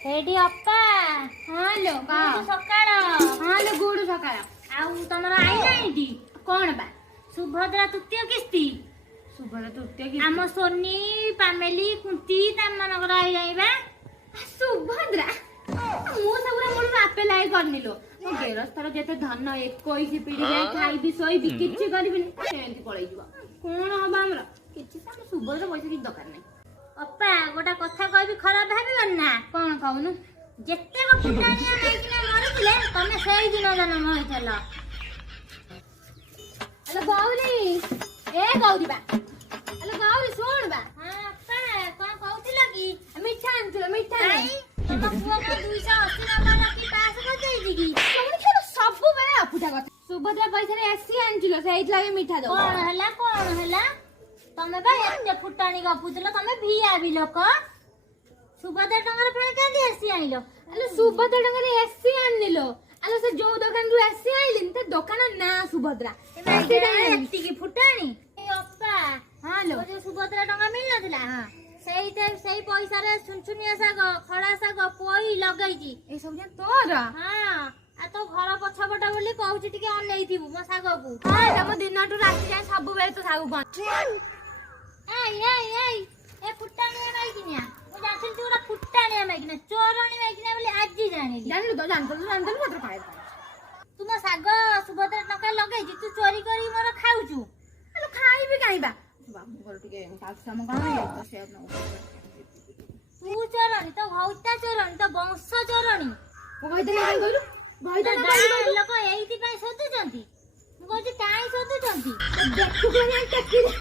ଏଇଠି ଅପା। ହଁ ଲୋ ଗୁଡୁ ସକାଳ। ହଁ ଲୋ ଗୁଡୁ ସକାଳ। ଆଉ ତମର ଆଇଲା ଏଇଠି କଣ ବା? ସୁଭଦ୍ରା ତୃତୀୟ କିସ୍ତି? ସୁଭଦ୍ରା ତୃତୀୟ କିସ୍ତି? ଆମ ସୋନି ପାମେଲି କୁନ୍ତି ତାମାନଙ୍କର ଆଇଲାଣି ବା। ସୁଭଦ୍ରା ମୁଁ ସବୁରା ମୂଳରୁ ଆପେ ଲାଇ କରିନିଲୋ। ମୋ ଗେରସ୍ତର ଯେତେ ଧନ 21 ପିଢି ଯାଇ ଖାଇବି ଶୋଇବି କିଛି କରିବିନି ସେମିତି ପଳେଇଯିବ। କଣ ହବ ଆମର କିଛି ତ ଆମ ସୁଭଦ୍ରା ପଇସା କିଛି ଦରକାର ନାହିଁ। ଅପା ଗୋଟେ କଥା କହିବି ଖରାପ ଭାବିବନି ନା। କଣ କହୁନୁ? ଯେତେକ ଫୁଟାଣିଆ ହେଇକିନା ମରିଥିଲେ ତମେ ସେଇ ଦିନ ଜନ୍ମ ହେଇଥିଲ। ଆଲୋ ଗୌରୀ ଏ ଗୌରୀ ବା ଆଲୋ ଗୌରୀ ଶୁଣ ବା। ହଁ ଅପା କଣ କହୁଥିଲ କି? ମିଠା ଆଣିଥିଲ ମିଠା କାଇଁ ତମ ପୁଅ କଣ 280 ନମ୍ବର ରଖି ପାସ୍ କରିଦେଇଛି କି? ସବୁବେଳେ ଅପୁଠା କଥା। ସୁଭଦ୍ରା ପଇସାରେ ଏସି ଆଣିଥିଲ ସେଇଥିଲାଗି ମିଠା ଦଉ। କଣ ହେଲା? ତମେ ବା ଏତେ ଫୁଟାଣି ଗପୁଥିଲ ତମେ ଭିଆବି ଲୋକ। ସୁଭଦ୍ରା ଟଙ୍କାରେ ଫେଣି କେମିତି ଏସି ଆଣିଲ? ଆଲୋ ସୁଭଦ୍ରା ଟଙ୍କାରେ ଏସି ଆଣିନିଲୋ। ଆଲୋ ସେ ଯୋଉ ଦୋକାନରୁ ଏସି ଆଣିଲିନି ତା ଦୋକାନ ନାଁ ସୁଭଦ୍ରା। ଏତିକି ଫୁଟାଣି? ଏ ଅପା ହଁ ଲୋ। ଯୋଉ ସୁଭଦ୍ରା ଟଙ୍କା ମିଳିନଥିଲା ସେଇ ପଇସାରେ ସୁନସୁନିଆ ଶାଗ, ଖଡା ଶାଗ, ପୋଇ ଲଗେଇଛି। ଏ ସବୁ ଯାକ ତୋର? ହଁ ଆଉ ତୋ ଘର ପଛପଟ ବୋଲି କହୁଛି ଟିକେ ଅନେଇଥିବୁ ମୋ ଶାଗକୁ। ହଁ ତମ ଦିନଠୁ ରାତି ଯାଏ ସବୁବେଳେ ତୋ ଶାଗ ବଞ୍ଚ। ଏଇ ଏ ଫୁଟାଣିଆ ମାଇକିନିଆ ମୁଁ ଜାଣିଥିଲି ତୁ ଗୋଟେ ଫୁଟାଣିଆ ମାଇକିନା ଚୋରଣୀ ମାଇକିନା ବୋଲି ଆଜି ଜାଣିଲି। ଜାଣିଲୁ ତ ଜାଣିଥିଲୁ ମାତ୍ର ଖାଇବା। ତୁ ମୋ ଶାଗ ସୁଭଦ୍ରା ଟଙ୍କା ଲଗେଇଛି ତୁ ଚୋରି କରି ମୋର ଖାଉଛୁ। ଆଲୋ ଖାଇବି କାହିଁବା ବାବୁଙ୍କର ଟିକେ କାମ କଣ ହେଇଯାଇଛି ସେ ତୁ ଚୋରଣୀ ତୋ ଘଉଟା ଚୋରଣୀ ତୋ ବଂଶ ଚୋରଣୀ। ମୁଁ କହିଥିଲି କାଇଁ କହିଲୁ ଲୋକ ଏଇଥିପାଇଁ ଶୋଧୁଛନ୍ତି। ମୁଁ କହୁଛି କାହିଁ ଶୋଧୁଛନ୍ତି? ଦେଖୁଛୁ